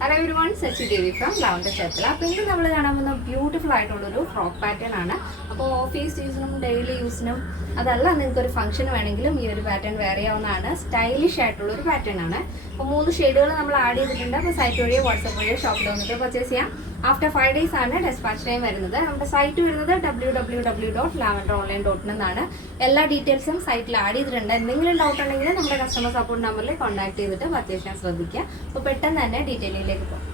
Hello everyone, Sachi Devi from Lavender Chapel. അപ്പോൾ ഇന്ന് നമ്മൾ കാണാൻ പോകുന്ന ബ്യൂട്ടിഫുൾ ആയിട്ടുള്ളൊരു ഫ്രോക്ക് പാറ്റേൺ ആണ്. അപ്പോൾ ഓഫീസ് യൂസിനും ഡെയിലി യൂസിനും അതല്ല നിങ്ങൾക്ക് ഒരു ഫംഗ്ഷൻ വേണമെങ്കിലും ഈ ഒരു പാറ്റേൺ വെയർ ചെയ്യാവുന്നതാണ്. സ്റ്റൈലിഷ് ആയിട്ടുള്ളൊരു പാറ്റേൺ ആണ്. അപ്പോൾ 3 ഷെയ്ഡുകൾ നമ്മൾ ആഡ് ചെയ്തിട്ടുണ്ട്. അപ്പോൾ സൈറ്റ് വഴിയോ വാട്സപ്പ് വഴിയോ ഷോപ്പിൽ വന്നിട്ട് പർച്ചേസ് ചെയ്യാം. ആഫ്റ്റർ 5 days ആണ് ഡെസ്പാച്ച് ടൈം വരുന്നത്. നമ്മുടെ സൈറ്റ് വരുന്നത് www.lavenderonline.in എന്നാണ്. എല്ലാ ഡീറ്റെയിൽസും സൈറ്റിൽ ആഡ് ചെയ്തിട്ടുണ്ട്. എന്തെങ്കിലും ഡൗട്ട് ഉണ്ടെങ്കിൽ നമ്മുടെ കസ്റ്റമർ സപ്പോർട്ട് നമ്പറിൽ കോൺടാക്ട് ചെയ്തിട്ട് പർച്ചേസ് ചെയ്യാൻ ശ്രദ്ധിക്കുക. അപ്പോൾ പെട്ടെന്ന് തന്നെ ഡീറ്റെയിലിലേക്ക് പോകും.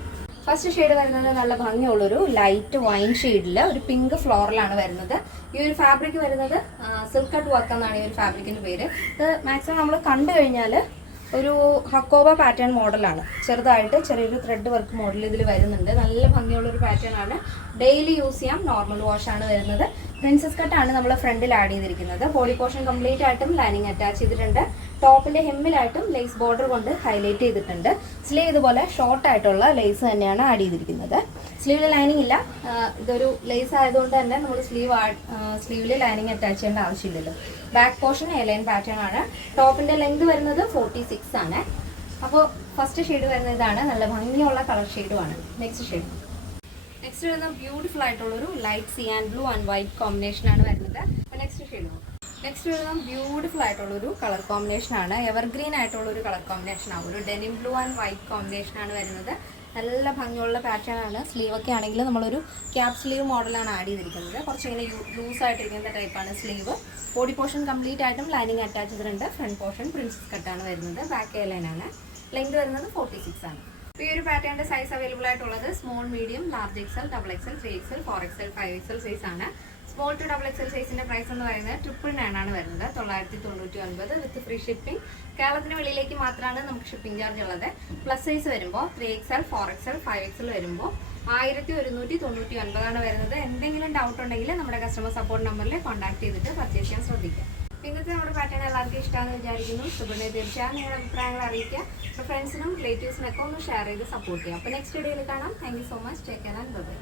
ഫസ്റ്റ് ഷെയ്ഡ് വരുന്നത് നല്ല ഭംഗിയുള്ളൊരു ലൈറ്റ് വൈൻ ഷെയ്ഡിൽ ഒരു പിങ്ക് ഫ്ലോറലാണ് വരുന്നത്. ഈ ഒരു ഫാബ്രിക് വരുന്നത് സിൽക്ക് കട്ട് വർക്ക് എന്നാണ് ഈ ഒരു ഫാബ്രിക്കിൻ്റെ പേര്. ഇത് മാക്സിമം നമ്മൾ കണ്ടു കഴിഞ്ഞാൽ ഒരു ഹക്കോബ പാറ്റേൺ മോഡലാണ്. ചെറുതായിട്ട് ചെറിയൊരു ത്രെഡ് വർക്ക് മോഡൽ ഇതിൽ വരുന്നുണ്ട്. നല്ല ഭംഗിയുള്ളൊരു പാറ്റേൺ ആണ്. ഡെയിലി യൂസ് ചെയ്യാം. നോർമൽ വാഷ് ആണ് വരുന്നത്. പ്രിൻസസ് കട്ടാണ് നമ്മൾ ഫ്രണ്ടിൽ ആഡ് ചെയ്തിരിക്കുന്നത്. ബോഡി പോർഷൻ കംപ്ലീറ്റ് ആയിട്ടും ലൈനിങ് അറ്റാച്ച് ചെയ്തിട്ടുണ്ട്. ടോപ്പിൻ്റെ ഹെമ്മിലായിട്ടും ലേസ് ബോർഡർ കൊണ്ട് ഹൈലൈറ്റ് ചെയ്തിട്ടുണ്ട്. സ്ലീവ് ഇതുപോലെ ഷോർട്ട് ആയിട്ടുള്ള ലേസ് തന്നെയാണ് ആഡ് ചെയ്തിരിക്കുന്നത്. സ്ലീവിൽ ലൈനിങ് ഇല്ല. ഇതൊരു ലേസ് ആയതുകൊണ്ട് തന്നെ നമ്മൾ സ്ലീവിൽ ലൈനിങ് അറ്റാച്ച് ചെയ്യേണ്ട ആവശ്യമില്ലല്ലോ. ബാക്ക് പോർഷൻ എലൈൻ പാറ്റേൺ ആണ്. ടോപ്പിൻ്റെ ലെങ്ത് വരുന്നത് 46 ആണ്. അപ്പോൾ ഫസ്റ്റ് ഷെയ്ഡ് വരുന്നത് ഇതാണ്. നല്ല ഭംഗിയുള്ള കളർ ഷെയ്ഡുമാണ്. നെക്സ്റ്റ് വരുന്നത് ബ്യൂട്ടിഫുൾ ആയിട്ടുള്ളൊരു light C and blue and white combination ആണ് വരുന്നത്. നെക്സ്റ്റ് വരുന്നത് ബ്യൂട്ടിഫുൾ ആയിട്ടുള്ളൊരു കളർ കോമ്പിനേഷൻ ആണ്. എവർഗ്രീൻ ആയിട്ടുള്ളൊരു കളർ കോമ്പിനേഷൻ ആണ്. ഒരു denim blue and white combination ആണ് വരുന്നത്. നല്ല ഭംഗിയുള്ള പാറ്റേൺ ആണ്. സ്ലീവൊക്കെ ആണെങ്കിൽ നമ്മളൊരു ക്യാപ് സ്ലീവ് മോഡലാണ് ആഡ് ചെയ്തിരിക്കുന്നത്. കുറച്ചിങ്ങനെ ലൂസായിട്ടിരിക്കുന്ന ടൈപ്പാണ് സ്ലീവ്. ബോഡി പോർഷൻ കംപ്ലീറ്റ് ആയിട്ടും ലൈനിങ് അറ്റാച്ച് ചെയ്തിട്ടുണ്ട്. ഫ്രണ്ട് പോർഷൻ പ്രിൻസസ് കട്ടാണ് വരുന്നത്. ബാക്ക് എയർലൈൻ ആണ്. ലെങ്ത് വരുന്നത് 46 ആണ്. ഈ ഒരു പാറ്റേണിന്റെ സൈസ് അവൈലബിൾ ആയിട്ടുള്ളത് small, medium, large XL, double XL, 3XL, 4XL, 5XL size ആണ്. സ്മോൾ ടു ഡബിൾ എക്സൽ സൈസിന്റെ പ്രൈസ് എന്ന് പറയുന്നത് 999 ആണ് വരുന്നത്. 999 വിത്ത് ഫ്രീ ഷിപ്പിംഗ്. കേരളത്തിന് വെളിയിലേക്ക് മാത്രമാണ് നമുക്ക് ഷിപ്പിംഗ് ചാർജ് ഉള്ളത്. പ്ലസ് സൈസ് വരുമ്പോൾ 3XL, 4XL, 5XL വരുമ്പോൾ 1199 ആണ് വരുന്നത്. എന്തെങ്കിലും ഡൗട്ട് ഉണ്ടെങ്കിൽ നമ്മുടെ കസ്റ്റമർ സപ്പോർട്ട് നമ്പറിൽ കോൺടാക്ട് ചെയ്തിട്ട് പർച്ചേസ് ചെയ്യാൻ ശ്രദ്ധിക്കുക. ഇന്നത്തെ നമ്മുടെ പാറ്റേൺ എല്ലാവർക്കും ഇഷ്ടമാണെന്ന് വിചാരിക്കുന്നു. ഇഷ്ടപ്പെടുന്നത് തീർച്ചയായും നിങ്ങളുടെ അഭിപ്രായങ്ങൾ അറിയിക്കുക. ഫ്രണ്ട്സിനും റിലേറ്റീവ്സിനൊക്കെ ഒന്ന് ഷെയർ ചെയ്ത് സപ്പോർട്ട് ചെയ്യാം. അപ്പോൾ നെക്സ്റ്റ് വീഡിയോയിൽ കാണാം. Thank you so much. Take care and by.